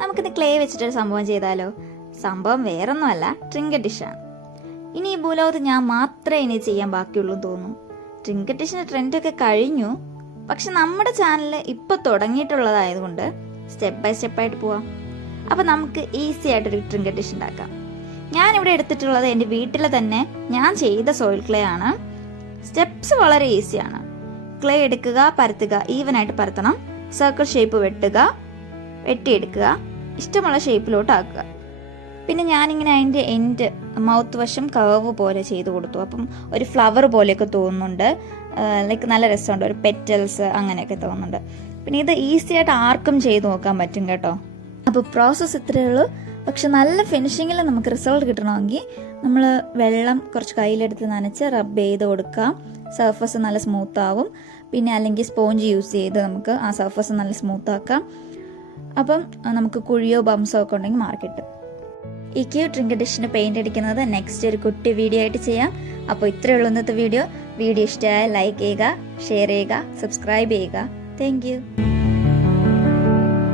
നമുക്കിത് ക്ലേ വെച്ചിട്ടൊരു സംഭവം ചെയ്താലോ? സംഭവം വേറൊന്നുമല്ല, ട്രിങ്കറ്റ് ഡിഷാണ്. ഇനി ഈ ഭൂലോകത്ത് ഞാൻ മാത്രമേ ഇനി ചെയ്യാൻ ബാക്കിയുള്ളൂ തോന്നുന്നു. ട്രിങ്കറ്റ് ഡിഷിൻ്റെ ട്രെൻഡൊക്കെ കഴിഞ്ഞു. പക്ഷെ നമ്മുടെ ചാനൽ ഇപ്പോൾ തുടങ്ങിയിട്ടുള്ളതായതുകൊണ്ട് സ്റ്റെപ്പ് ബൈ സ്റ്റെപ്പായിട്ട് പോവാം. അപ്പോൾ നമുക്ക് ഈസി ആയിട്ടൊരു ട്രിങ്കറ്റ് ഡിഷ് ഉണ്ടാക്കാം. ഞാനിവിടെ എടുത്തിട്ടുള്ളത് എൻ്റെ വീട്ടിൽ തന്നെ ഞാൻ ചെയ്ത സോയിൽ ക്ലേ ആണ്. സ്റ്റെപ്സ് വളരെ ഈസിയാണ്. ക്ലേ എടുക്കുക, പരത്തുക, ഈവനായിട്ട് പരത്തണം. സർക്കിൾ ഷേപ്പ് വെട്ടിയെടുക്കുക, ഇഷ്ടമുള്ള ഷേപ്പിലോട്ട് ആക്കുക. പിന്നെ ഞാനിങ്ങനെ അതിൻ്റെ എൻഡ് മൗത്ത് വശം കർവ് പോലെ ചെയ്ത് കൊടുത്തു. അപ്പം ഒരു ഫ്ലവർ പോലെയൊക്കെ തോന്നുന്നുണ്ട്. ലൈക്ക് നല്ല രസമുണ്ട്, ഒരു പെറ്റൽസ് അങ്ങനെയൊക്കെ തോന്നുന്നുണ്ട്. പിന്നെ ഇത് ഈസി ആയിട്ട് ആർക്കും ചെയ്ത് നോക്കാൻ പറ്റും കേട്ടോ. അപ്പോൾ പ്രോസസ്സ് ഇത്രയേ ഉള്ളൂ. പക്ഷെ നല്ല ഫിനിഷിങ്ങിൽ നമുക്ക് റിസൾട്ട് കിട്ടണമെങ്കിൽ നമ്മൾ വെള്ളം കുറച്ച് കയ്യിലെടുത്ത് നനച്ച് റബ്ബ് ചെയ്ത് കൊടുക്കുക. സർഫസ് നല്ല സ്മൂത്ത് ആവും. പിന്നെ അല്ലെങ്കിൽ സ്പോഞ്ച് യൂസ് ചെയ്ത് നമുക്ക് ആ സർഫസ് നല്ല സ്മൂത്ത് ആക്കാം. അപ്പം നമുക്ക് കുഴിയോ ബംസോ ഒക്കെ ഉണ്ടെങ്കിൽ മാർക്കിട്ടും. ഈ ക്യൂട്ട് ട്രിങ്കറ്റ് ഡിഷിന് പെയിന്റ് അടിക്കുന്നത് നെക്സ്റ്റ് ഒരു കുട്ടി വീഡിയോ ആയിട്ട് ചെയ്യാം. അപ്പോൾ ഇത്രയേ ഉള്ളൂ ഇന്നത്തെ വീഡിയോ. ഇഷ്ടമായ ലൈക്ക് ചെയ്യുക, ഷെയർ ചെയ്യുക, സബ്സ്ക്രൈബ് ചെയ്യുക. Thank you.